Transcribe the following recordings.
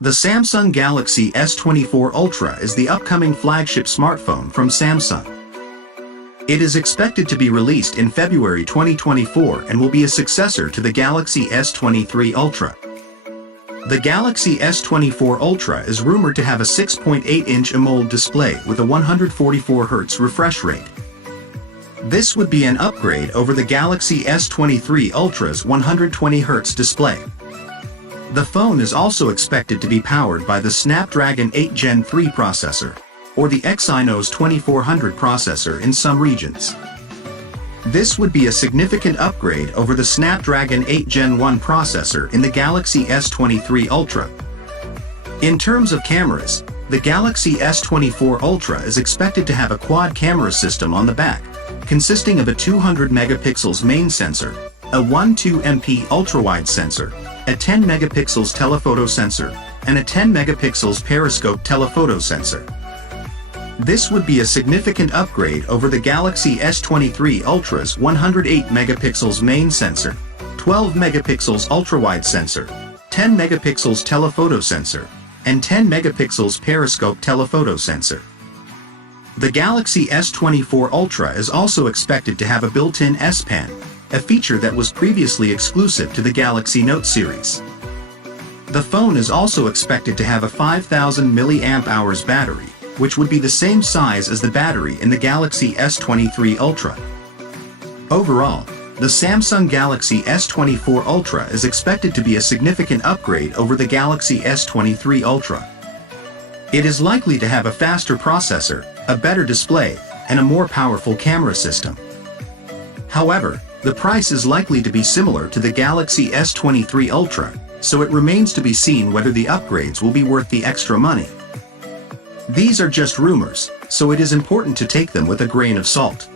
The Samsung Galaxy S24 Ultra is the upcoming flagship smartphone from Samsung. It is expected to be released in February 2024 and will be a successor to the Galaxy S23 Ultra. The Galaxy S24 Ultra is rumored to have a 6.8-inch AMOLED display with a 144Hz refresh rate. This would be an upgrade over the Galaxy S23 Ultra's 120Hz display. The phone is also expected to be powered by the Snapdragon 8 Gen 3 processor, or the Exynos 2400 processor in some regions. This would be a significant upgrade over the Snapdragon 8 Gen 1 processor in the Galaxy S23 Ultra. In terms of cameras, the Galaxy S24 Ultra is expected to have a quad camera system on the back, consisting of a 200 megapixels main sensor, a 12MP ultrawide sensor, a 10 megapixels telephoto sensor, and a 10 megapixels periscope telephoto sensor. This would be a significant upgrade over the Galaxy S23 Ultra's 108 megapixels main sensor, 12 megapixels ultrawide sensor, 10 megapixels telephoto sensor, and 10 megapixels periscope telephoto sensor. The Galaxy S24 Ultra is also expected to have a built-in S Pen, a feature that was previously exclusive to the Galaxy Note series. The phone is also expected to have a 5000 mAh battery, which would be the same size as the battery in the Galaxy S23 Ultra. Overall, the Samsung Galaxy S24 Ultra is expected to be a significant upgrade over the Galaxy S23 Ultra. It is likely to have a faster processor, a better display, and a more powerful camera system. However, the price is likely to be similar to the Galaxy S23 Ultra, so it remains to be seen whether the upgrades will be worth the extra money. These are just rumors, so it is important to take them with a grain of salt.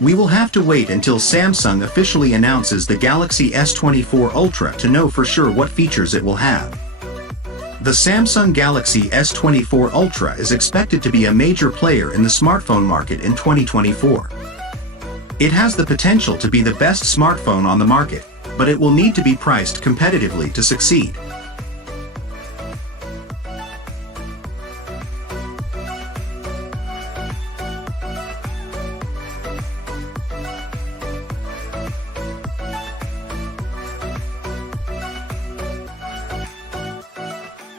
We will have to wait until Samsung officially announces the Galaxy S24 Ultra to know for sure what features it will have. The Samsung Galaxy S24 Ultra is expected to be a major player in the smartphone market in 2024. It has the potential to be the best smartphone on the market, but it will need to be priced competitively to succeed.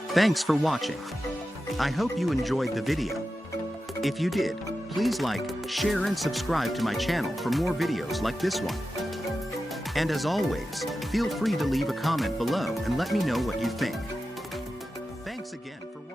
Thanks for watching. I hope you enjoyed the video. If you did, please like, share and subscribe to my channel for more videos like this one. And as always, feel free to leave a comment below and let me know what you think. Thanks again for watching.